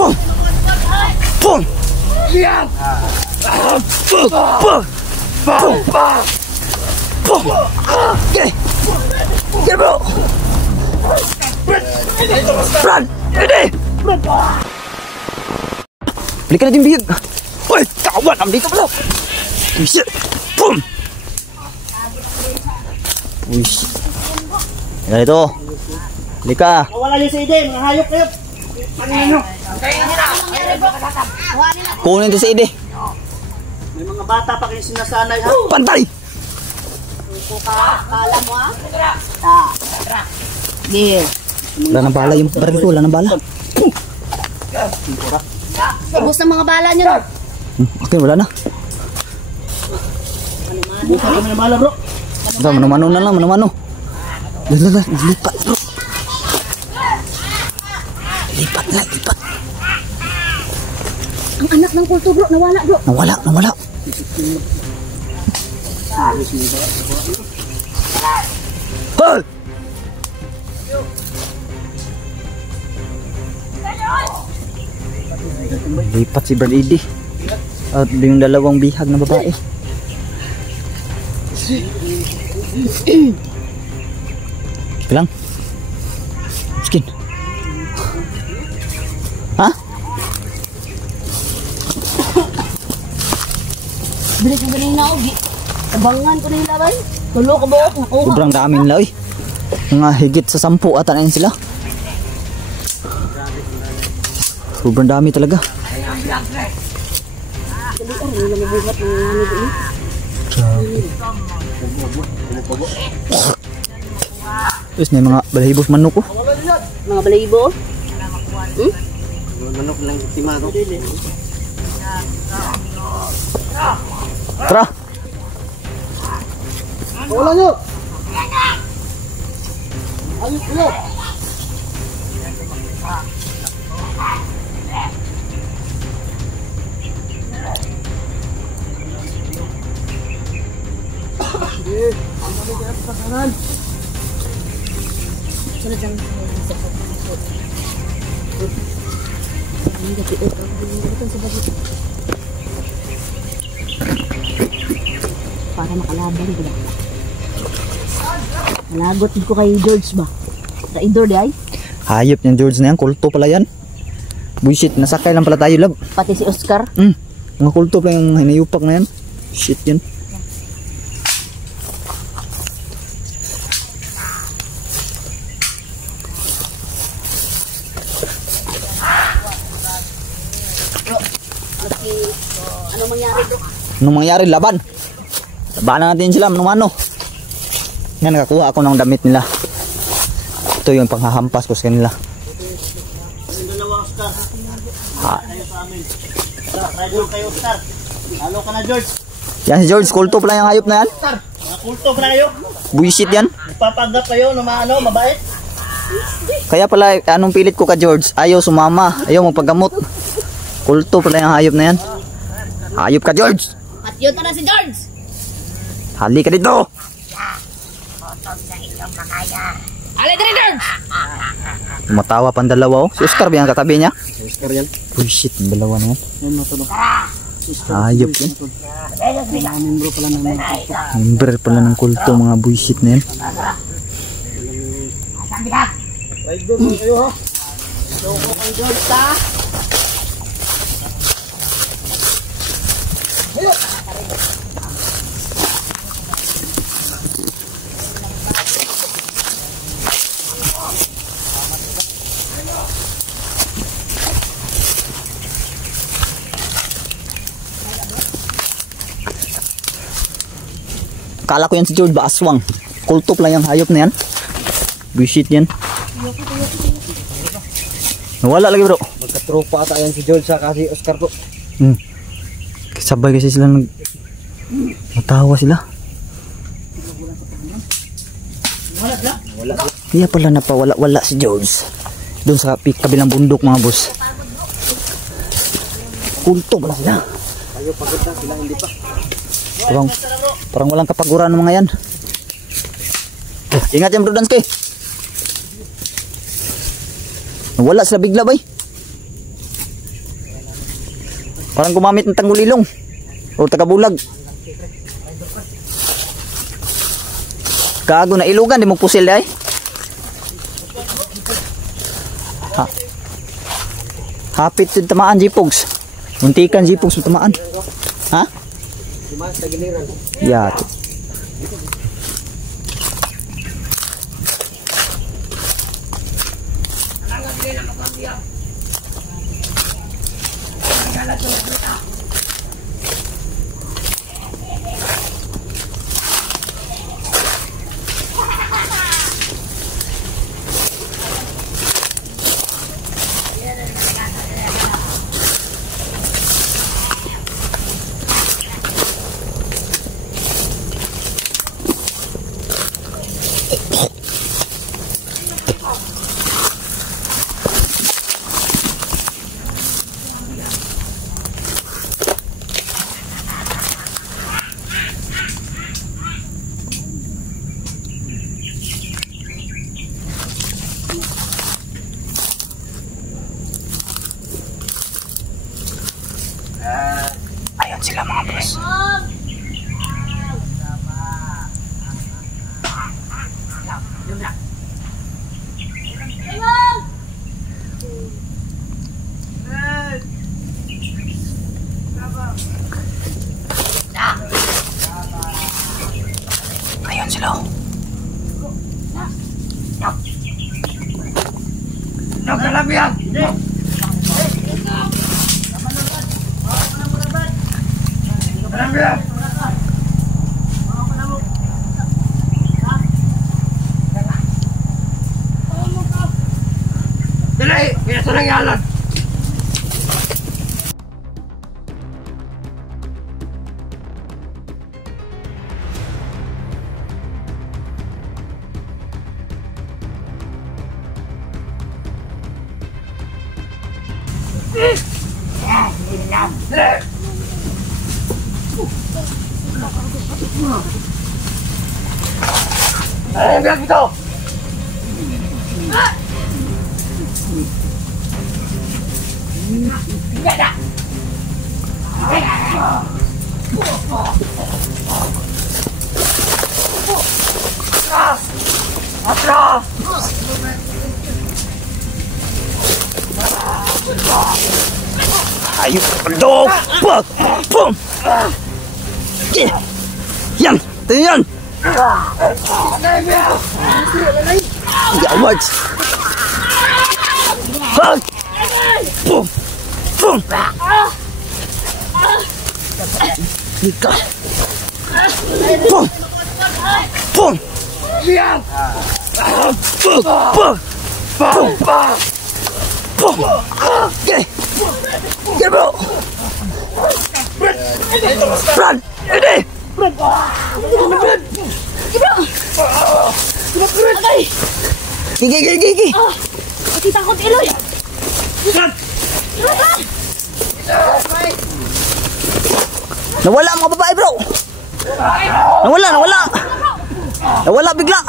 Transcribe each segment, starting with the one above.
Boom! Boom! Yeah! Boom! Boom! Boom! Boom! Okay! Okay, bro! Run! Ready! Balikan natin yung bihig! Uy! Kawan! Nandito pala! Uy, shit! Boom! Uy, shit! Teka dito! Halika! Wala niyo si Ide! Mga hayop kayo! Kunin ito si Ide! May mga bata pa kayo sinasanay ha? Pantay! Kala mo ah? Gil. Wala nang bala yung baril ko, wala nang bala. Ubus ng mga bala nyo. Okay, wala na. Buka kami ng bala bro. Ito, mano-mano na lang, mano-mano. Lala, lipat bro. Lipat na, lipat. Ang anak ng kulto bro, nawala bro. Nawala. Hoy! Lipat si Brad Eddie. At yung dalawang bihag na babae. Bilang. Skin. Ha? Bili ko galing na ugi. Abangan ko na yung labay. Tulo ka buok. Nakuha. Sobrang daming lawi. Mga higit sa 10 ata na yun sila. Sobrang dami talaga. Terus may mga balahibos manok ko. Mga balayibo. Manok lang tima ko. Tara! Wala nyo! Ayos nyo! Sige, ang dami kaya sa kanan. Sunod lang sa pagkakot. Ang gapiot. Ang sa bagay. Para makalaban ko na. Malagot ko kay George ba? Sa indoor di ay? Hayop ng George na yan. Kulto pala yan. Bullshit. Nasakay lang pala tayo, love. Pati si Oscar. Mga kulto pala yung hinayupak na yan. Shit yan. Anong mangyari bro? Anong mangyari? Laban. Labanan natin sila. Ano? Yan, nakakuha ako ng damit nila. Ito yung panghahampas ko sa kanila. Yung dalawa Oscar. Kayo sa amin. Ride mo kayo Oscar. Halo ka na George. Yan si George. Kulto pala yung hayop na yan. Mga kulto pa na kayo. Bullshit yan. Nagpapanggap kayo ng mga mabait. Kaya pala, anong pilit ko ka George? Ayaw sumama. Ayaw magpagamot. Kulto pala yung hayop na yan. Hayop ka George. At yun na si George. Hali ka dito. Alay din George. Tumatawa pang dalawa oh. Si Oscar ba yung katabi niya? Oscar yan. Bullshit, yung dalawa na yan. Yan mo tulog. Hayop yan. Membro pala ng mga kulto. Member pala ng kulto, mga bullshit na yan. Ride doon kayo ha. So ko kay George ha. Kala ko yan si George ba aswang. Kulto pala yung hayop na yan. Bullshit yan. Nawala lagi bro. Magkatropa ata yan si George sa kasi Oscar ko. Sabay kasi sila natawa sila. Wala. Iya pala napawala-wala si George. Doon sa kabilang bundok mga boss. Kulto pala sila. Tayo pagod na sila hindi pa. Parang walang kapaguran ng mga yan. Ingat yan bro Dansky. Wala sila bigla bay. Parang gumamit ng tanggulilong. O tagabulag. Gago na ilugan. Di mo pusil ay. Ha. Hapit yung tamaan, Jipogs. Muntikan, Jipogs, yung tamaan. Ha? Yeah. Ayan sila mga boss. Ayan sila. Nagkalabihan! Dali! Ito lang yalan! Ay, bilang ito! Ayup, pendok, puk, pum. Yan, yan. Gawat. Pum, pum. Ika. Pum, pum. Yan. Pum, pum, pum, pum. Okay. Get bro! Run! Ini! Run! Run! Agay! Gigi! Kasi takot iloy! Run! Nawala mga babae bro! Nawala bigla!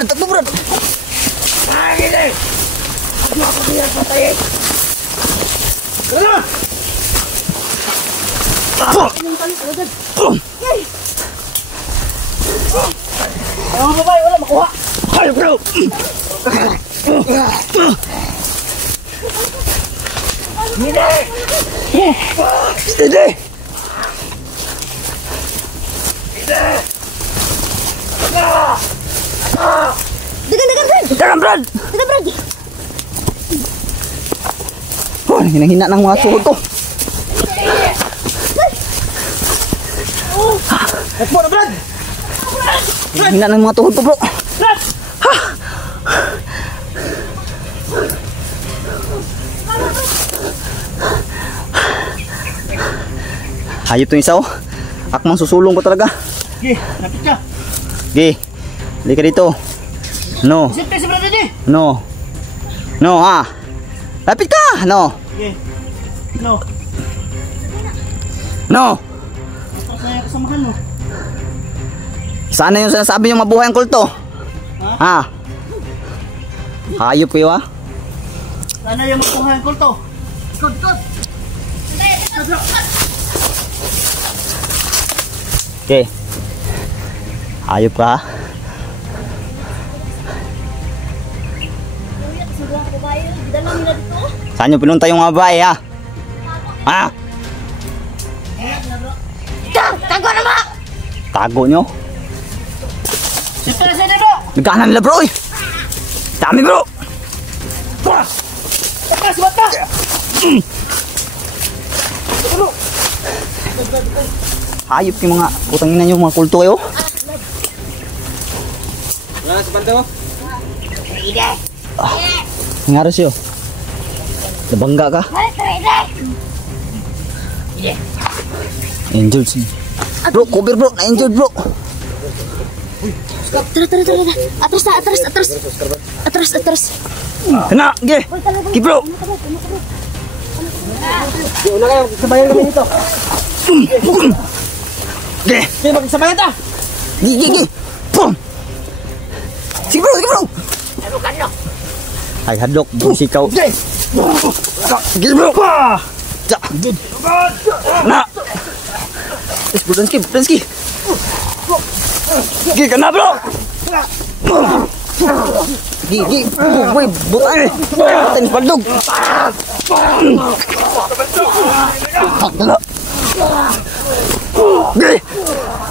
Takbo berat. Mga babae, wala makuha! Ayo bro! Steady! Dagan Brad! Oh, hinang-hina ng mga tuhod ko. Let's go na Brad! Hina ng mga tuhod ko bro. Ha! Hayop to yung isa oh. Akmang susulong ko talaga. Sige, lapit ka. Sige. Halika dito. No. Siyempre si Brad Eddie. No. No ha. Lapit ka. No. Sige. No. No. Atras na yung kasamahan mo. Sana yung sinasabi yung mabuhay ang kulto. Ha? Hayop kayo ha? Sana yung magkuha yung kulto. Okay. Hayop ka ha? Saan yung pinunta yung mga babae ha? Ha? Tago na ba? Tago nyo? Siyempre si Eddie bro. Nagkanan nila bro eh. Dami bro. Atras, bata. Hayop yung mga putang ina nyo, mga kulto kayo. Wala sa banda mo? Nangyari sa'yo? Nabangga ka? Injured siya. Bro, cover bro, na-injured bro. Atras. Kena, ge. Gi bro. Una kayo, sabayan kami dito. Ge. Sige, magsabayan ta. Gi. Pum. Sige bro. Ay hadok, sikaw. Gi bro. Ja. Na. Budanski. Gi kena bro. Gi. Woi, butang ni. Butang padug. Takla. Gi.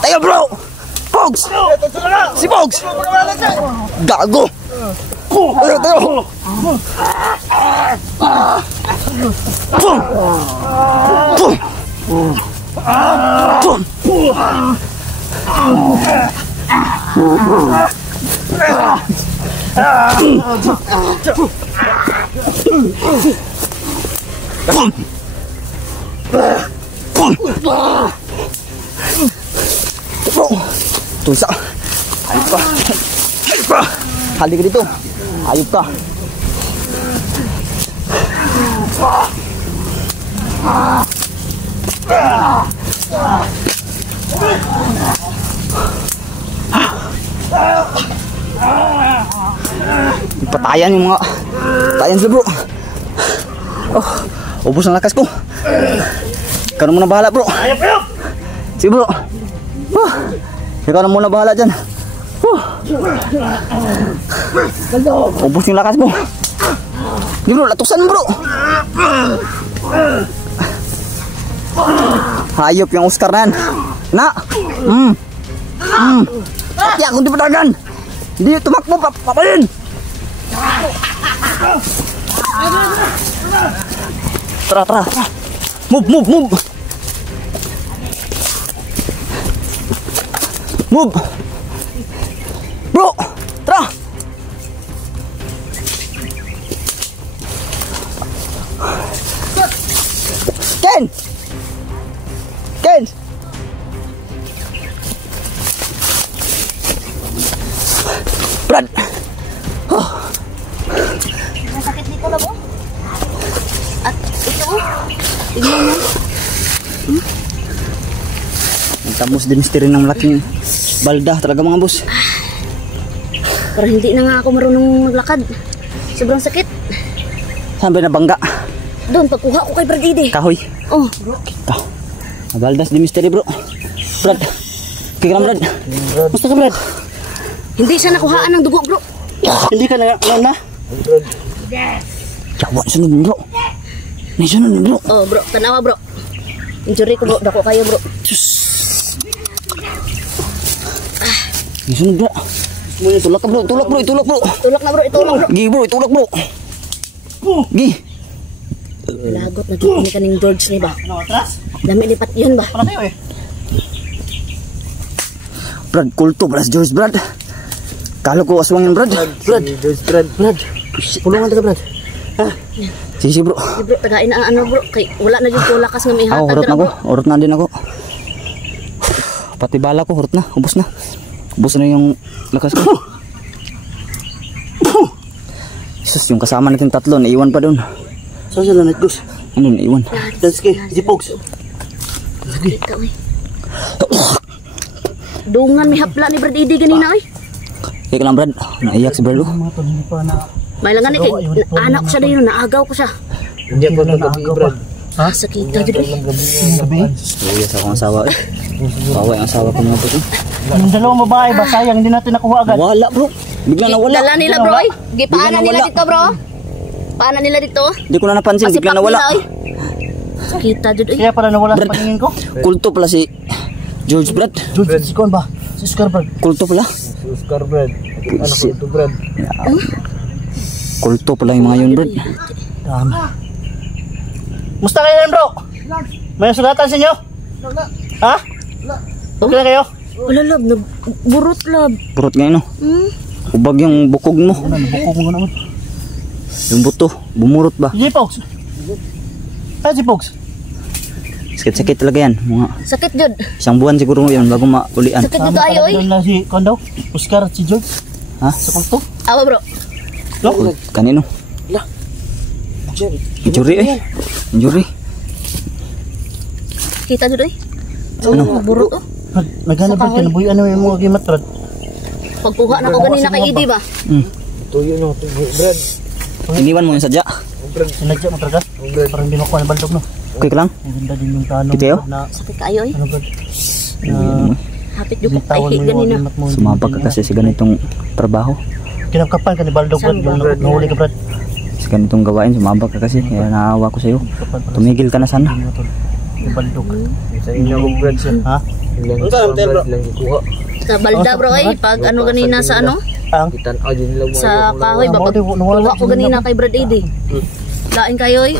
Tayo bro. Pogs. Si Pogs. Gago. Tayo. Tusa. Ayup ka. Halika dito. Ayup ka. Patayan yung mga patayan sila bro. Oh, ubos ang lakas ko. Ikaw na muna bahala bro. Sige bro. Ikaw na muna bahala dyan. Ubos yung lakas ko. Di bro, latusan bro. Hayop yung Oscar na yan. Na. Pati akong di padagan. Hindi tumakbo papalin. Tara. Move. Bro, tara. Ken. Brad. Masakit dito na po. At ito, tignan mo. Tamos din mystery ng malaking balda talaga mga boss. Para hindi na nga ako marunong maglakad. Sobrang sakit. Saan ba nabangga? Doon, pagkuha ko kay Brad Eddie. Kahoy. Oh. Baldas di mystery bro. Brad. Kaya Brad. Gusto ka Brad? Hindi siya nakuhaan ng dugo bro. Hindi ka na. Jawa sunod bro. May sunod bro. Oh bro, tanawa bro. Injury ko bro, dako kayo bro. May sunod bro. Tulak ka bro, tulak bro. Tulak na bro, itulak bro. Gi bro, tulak bro. Gi. Lagot na dito ni kaning George ni ba? Ano, atras? Dami lipat yun ba? Para tayo eh. Brad, kulto Brad George Brad. Kalo ko aswangin Brad. Brad. Pulungan ka Brad. Ha? Sisi bro. Bro, tagain na ano bro, kay wala na dito lakas nga may Ako, hatag urot na bro. ko. Urot na din ako. Pati bala ko, hurot na. Ubos na. Ubos na yung lakas ko. Sus, yung kasama natin tatlo, naiwan pa doon. Saan sila nag-gus? Ano, naiwan? Dance kay, Jipogs. Kita oy. Dungan may hapla ni Brad Idi ganina oy. Kaya ka lang, Brad. Naiyak si Brad. Mga tol, hindi pa na... May lang kay anak ko siya dayon, naagaw ko siya. Hindi pa na gabi, Brad. Ha? Sakita jud oy. Gabi? Tuyas ako ang asawa. Bawa yung asawa ko mga puto. Yung dalawang babae ba, sayang, hindi natin nakuha agad. Wala, bro. Bigla nawala. Dala nila bro oy. Gipaanan nila dito bro. Paanan nila dito. Hindi ko na napansin, bigla nawala. Sakita jud oy. Kaya pala nawala sa paningin ko. Kulto pala si George, Brad. Jude, si Kon ba? Si Oscar, Brad. Kulto pala. Si Oscar, Brad. Ano Si- ko ito, Brad? Kulto pala yung mga yun, Brad. Tama. Musta kayo yan, bro? May sugatan sa inyo? Ha? Okay na kayo? Wala lab, nagburot lab. Burot ngayon, no? Ubag yung bukog mo. Bukog mo naman. Yung buto. Bumurot ba? Jipogs. Jipogs. Sakit-sakit talaga yan. Mga Sakit jud. isang buwan siguro yun bago maulian. Sakit jud ayo oy. Doon lang si Kondo, Oscar at si George. Ha? Sa kulto. Awa bro. No? Kanino? Injury eh. Injury. Kita jud oy. Ano? Burot oh. Naghanap ka na buhay ano yung mga gimat, Brad. Pagkuha na ko ganina kay Idi ba? Tuyo no, Brad. Iniwan mo yung sadya. Sinadya mo talaga? Parang binukuha ng baldog, no? Okay ka lang? Ang ganda din yung tanong. Kitayo? Na, Sakit kayo oy. ano, Brad? Hapit jud Bitawan ay mo yung mga ganina. gimat mo. Sumapag ka kasi sa ganitong trabaho. Kinapkapan ka ni baldog, Brad. Yung nahuli ka, Brad. Sa ganitong gawain, sumabak ka kasi. Kaya naawa ko sa'yo. Tumigil ka na sana. Yung baldog. Sa inyo ko, Brad. Ha? Ang karam tayo, bro. Sa balda bro ay pag ano ganina sa ano? Ang? Sa kahoy ba pag kuha ko ganina kay Brad Idi. Lain kayo oy.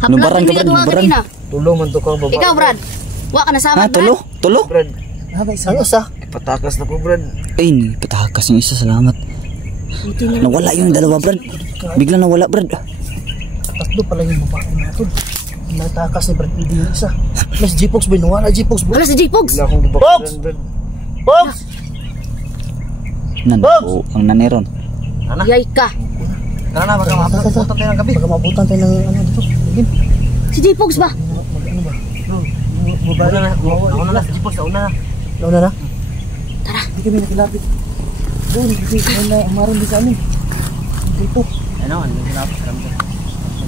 Nubaran Hapla ka, ka Brad, nubaran. ganina. Tulo man to ka, baba. Ikaw Brad. Wa ka nasama Ha? Tulo? Tulo? Brad. Ano isa? Patakas na ko, Brad. Ay, patakas yung isa. Salamat. Nawala yung dalawa, Brad. Bigla nawala, Brad. Tatlo pala yung babae natin. Natakas ni Brad Idi yung isa. Mas Jipogs ba? Nawala Jipogs, bro. Wala si J-Pogs. Pogs! Pogs! Nandito ang naneron. Yay ka. Tara na, magkamabutan tayo ng gabi. Magkamabutan tayo ng ano dito. Si J-Pogs ba? Ano ba? Babae na. Nauna na. Jipogs, nauna na. Nauna na? Tara. Hindi kami nakilapit. Doon, hindi na umaron din sa amin. Dito. Ano? Ano yung kinapit kami?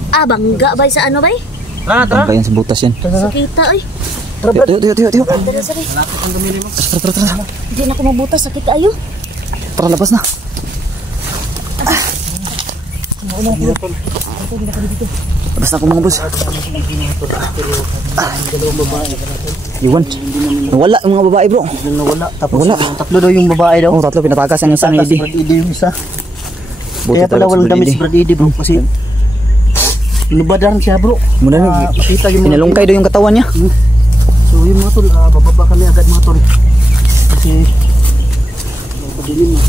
Ah, bangga ba sa ano ba? Tara, Tangka yan sa butas yan. Tara. Sakita ay. Tiyo. Tara sabi. Tara. Hindi na ko mabutas, sakit ayo. Tara, labas na. Labas na ako mga boss. Iwan. Nawala yung mga babae, bro. Nawala. Tapos Wala. tatlo daw yung babae daw. Oh, tatlo pinatakas ang isa ni Takas Idi. Brad Idi yung isa. Buti Kaya pala talaga si walang Brad damit Idi. si Brad Idi, bro. Kasi inubadaran siya, bro. Muna na, Pakita yung mga... pinalungkay daw yung katawan niya. So yung mga tol, bababa kami agad mga tol. Kasi padilim na.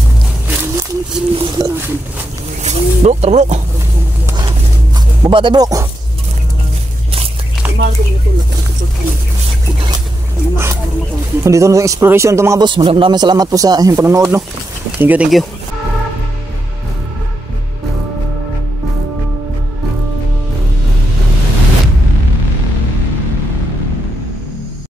Bro, tara bro. Baba tayo, bro. Dito na yung exploration to mga boss. Maraming salamat po sa inyong panonood, no. Thank you.